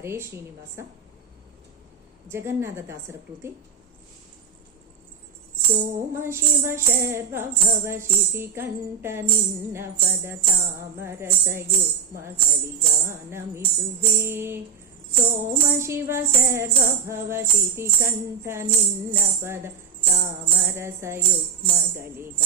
ಹರೇ ಶ್ರೀನಿವಾಸ. ಜಗನ್ನಾಥದಾಸರ ಕೃತಿ. ಸೋಮ ಶಿವ ಶರ್ವ ಭವ ಶಿತಿ ಕಂಠ ನಿನ್ನ ಪದ ತಾಮರಸ ಯುಗ್ಮಗಳಿಗಾನಮಿಸುವೆ. ಸೋಮ ಶಿವ ಸರ್ವ ಭವ ಶಿತಿ ಕಂಠ ನಿನ್ನ ಪದ ತಾಮರಸ ಯುಗ್ಮಗಳಿಗಾನಮಿಸುವೆ.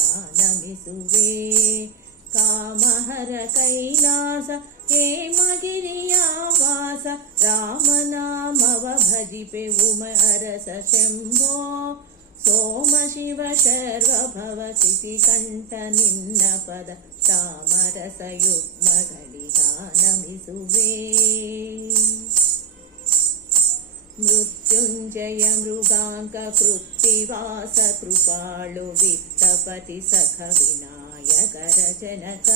ಕಾಮಹರ ಕೈಲಾಸ ಹೇಮಗಿರಿಯ ವಾಸ ರಾಮನಾಮವ ಭಜಿಪೆ ಉಮ ಅರಸ ಶಂಭೋ. ಸೋಮ ಶಿವ ಶರ್ವ ಭವ ಶಿತಿ ಕಂಠ ನಿನ್ನ ಪದ ತಾಮರಸ ಯುಗ್ಮಗಳಿಗಾನಮಿಸುವೆ. ಮೃತ್ಯುಂಜಯ ಮೃಗಾಂಕ ಕೃತ್ತಿವಾಸ ಕೃಪಾಳು ವಿತ್ತಪತಿ ಸಖ ವಿನಾಯಕರ ಜನಕ.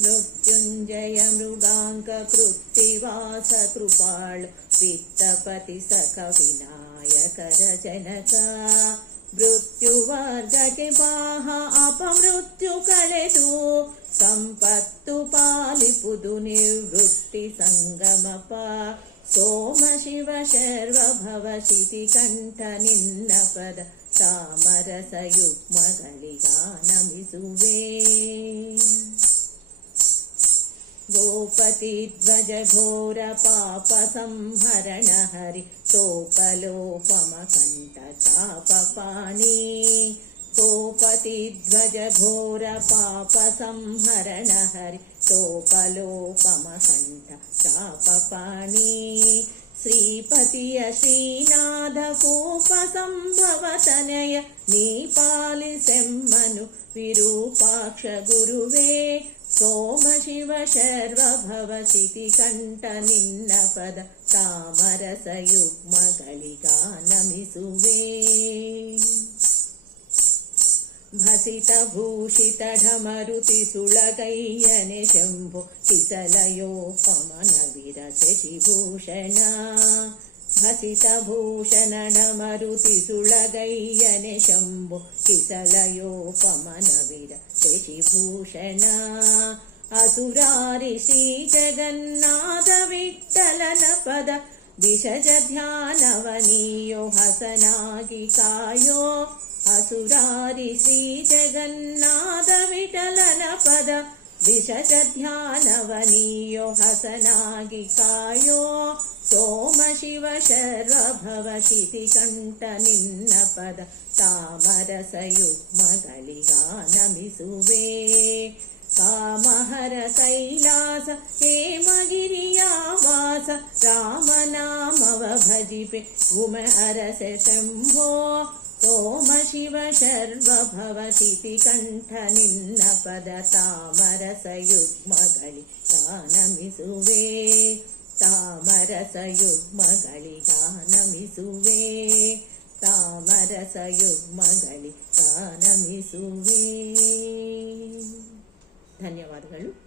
ಮೃತ್ಯುಂಜಯ ಮೃಗಾಂಕ ಕೃತ್ತಿವಾಸ ಕೃಪಾಳು ವಿತ್ತಪತಿ ಸಖ ವಿನಾಯಕರ ಜನಕ. ಮೃತ್ಯುವರ್ಗಕ್ಕೆ ಬಾಹ ಅಪಮೃತ್ಯು ಕಳೆದು ಸಂಪತ್ತು ಪಾಲಿಪುದು ನಿವೃತ್ತಿ ಸಂಗಮಪ. ಸೋಮ ಶಿವ ಶರ್ವ ಭವ ಶಿತಿ ಕಂಠ ನಿನ್ನ ಪದ ತಾಮರಸ ಯುಗ್ಮಗಳಿಗಾನಮಿಸುವೆ. ಗೋಪತಿ ಧ್ವಜ ಘೋರ ಪಾಪ ಸಂಹರಣ ಹರಿ ತೋಪಲೋಪಮ ಕಂಠ ಚಾಪ ಪಾಣಿ. ಗೋಪತಿ ಧ್ವಜ ಘೋರ ಪಾಪ ಸಂಹರಣ ಹರಿ ತೋಪಲೋಪಮ ಕಂಠ ಚಾಪ ಪಾಣಿ. ಶ್ರೀಪತಿಯ ಶ್ರೀನಾಥ ಕೋಪ ಸಂಭವ ತನಯ ನೀ ಪಾಲಿಸೆಮ್ಮನು ವಿರೂಪಾಕ್ಷ ಗುರುವೇ. ಸೋಮ ಶಿವ ಶರ್ವ ಭವ ಶಿತಿ ಕಂಠ ನಿನ್ನ ಪದ ತಾಮರಸ ಯುಗ್ಮಗಳಿಗಾನಮಿಸುವೆ. ಭಸಿತ ಭೂಷಿತ ಢಮರುತಿ ಸುಳಗಯ್ಯನೆ ಶಂಭು ಕಿಸಲಯೋಪಮನ ವಿರಸೆ ಶಿಭೂಷಣ. ಭಸಿತ ಭೂಷಣ ಢಮರುತಿ ಸುಳಗಯ್ಯನೆ ಶಂಭು ಕಿಸಲಯೋಪಮನ ವಿರಸೆ ಶಿಭೂಷಣ. ಅಸುರಾರಿ ಶ್ರೀ ಜಗನ್ನಾಥ ವಿಠಲನ ಪದ ದಿಶಜ ಧ್ಯಾನವನಿಯೋ ಹಸನಾಗಿ ಕಾಯೋ. ಅಸುರಾರಿ ಶ್ರೀ ಜಗನ್ನಾಥ ವಿಠಲನ ಪದ ದಿಶಜ ಧ್ಯಾನವನಿಯೋ ಹಸನಾಗಿ ಕಾಯೋ. ಸೋಮ ಶಿವ ಶರ್ವ ಭವ ಶಿತಿ ಕಂಠ ನಿನ್ನ ಪದ ತಾಮರಸ ಯುಗ್ಮಗಳಿಗಾನಮಿಸುವೆ. ಕಾಮಹರ ಕೈಲಾಸ ಹೇಮಗಿರಿಯ ವಾಸ ರಾಮನಾಮವ ಭಜಿಪೆ ಉಮ ಅರಸ ಶಂಭೋ. ಸೋಮ ಶಿವ ಶರ್ವ ಭವ ಶಿತಿ ಕಂಠ ನಿನ್ನ ಪದ ತಾಮರಸ ಯುಗ್ಮಗಳಿಗಾನಮಿಸುವೆ. ತಾಮರಸ ಯುಗ್ಮಗಳಿಗಾನಮಿಸುವೆ. ತಾಮರಸ ಯುಗ್ಮಗಳಿಗಾನಮಿಸುವೆ. ಧನ್ಯವಾದಗಳು.